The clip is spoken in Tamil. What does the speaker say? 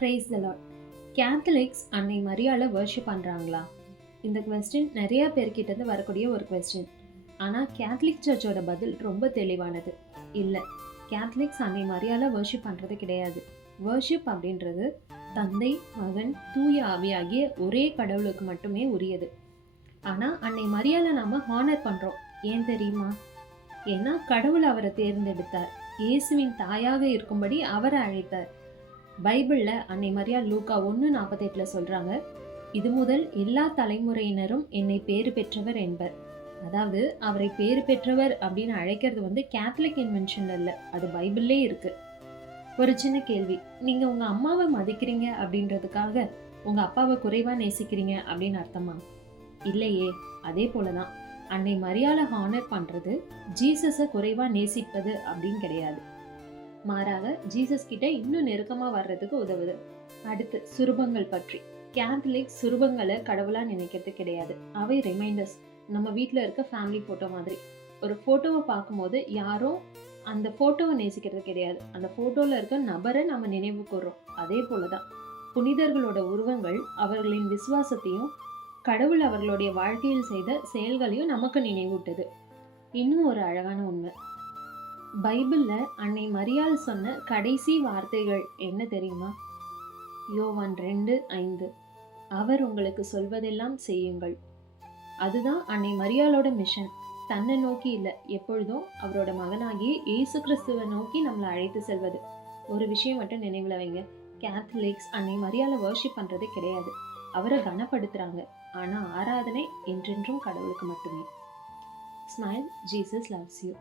Praise the Lord. கேத்தலிக்ஸ் அன்னை மரியாளை வர்ஷிப் பண்ணுறாங்களா? இந்த கொஸ்டின் நிறையா பேர்கிட்டேருந்து வரக்கூடிய ஒரு கொஸ்டின். ஆனால் கேத்தலிக் சர்ச்சோட பதில் ரொம்ப தெளிவானது. இல்லை, கேத்தலிக்ஸ் அன்னை மரியாளை வர்ஷிப் பண்ணுறது கிடையாது. வர்ஷிப் அப்படின்றது தந்தை, மகன், தூய ஆவியாகிய ஒரே கடவுளுக்கு மட்டுமே உரியது. ஆனால் அன்னை மரியாளை நாம் ஹானர் பண்ணுறோம். ஏன் தெரியுமா? ஏன்னா கடவுள் அவரை தேர்ந்தெடுத்தார். இயேசுவின் தாயாக இருக்கும்படி அவரை அழைத்தார். பைபிளில் அன்னை மரியாள் லூக்கா 1:48 சொல்கிறாங்க, இது முதல் எல்லா தலைமுறையினரும் என்னை பேறு பெற்றவர் என்பர். அதாவது அவரை பேறு பெற்றவர் அப்படின்னு அழைக்கிறது கேத்தலிக் இன்வென்ஷன் இல்லை, அது பைபிள்லே இருக்கு. ஒரு சின்ன கேள்வி, நீங்கள் உங்கள் அம்மாவை மதிக்கிறீங்க அப்படின்றதுக்காக உங்கள் அப்பாவை குறைவாக நேசிக்கிறீங்க அப்படின்னு அர்த்தமா? இல்லையே. அதே போலதான் அன்னை மரியாளை ஹானர் பண்ணுறது ஜீசஸை குறைவாக நேசிப்பது அப்படின்னு கிடையாது. மாறாக ஜீசஸ் கிட்ட இன்னும் நெருக்கமாக வர்றதுக்கு உதவுது. அடுத்து சுரூபங்கள் பற்றி. கேத்தலிக் சுரூபங்களை கடவுளாக நினைக்கிறது கிடையாது. அவை ரிமைண்டர்ஸ். நம்ம வீட்டில் இருக்க ஃபேமிலி ஃபோட்டோ மாதிரி. ஒரு ஃபோட்டோவை பார்க்கும்போது யாரும் அந்த ஃபோட்டோவை நேசிக்கிறது கிடையாது, அந்த ஃபோட்டோவில் இருக்க நபரை நம்ம நினைவு கூர்றோம். அதே போல தான் புனிதர்களோட உருவங்கள் அவர்களின் விசுவாசத்தையும் கடவுள் அவர்களுடைய வாழ்க்கையில் செய்த செயல்களையும் நமக்கு நினைவூட்டுது. இன்னும் ஒரு அழகான உண்மை, பைபிளில் அன்னை மரியாள் சொன்ன கடைசி வார்த்தைகள் என்ன தெரியுமா? யோவான் 2:5, அவர் உங்களுக்கு சொல்வதெல்லாம் செய்யுங்கள். அதுதான் அன்னை மரியாளோட மிஷன். தன்னை நோக்கி இல்லை, எப்பொழுதும் அவரோட மகனாகிய இயேசு கிறிஸ்துவை நோக்கி நம்மளை அழைத்து செல்வது. ஒரு விஷயம் மட்டும் நினைவில் வைங்க, கேத்தலிக்ஸ் அன்னை மரியாளை வர்ஷிப் பண்ணுறது கிடையாது. அவரை கனப்படுத்துகிறாங்க. ஆனால் ஆராதனை என்றென்றும் கடவுளுக்கு மட்டுமே. Smile, Jesus loves you.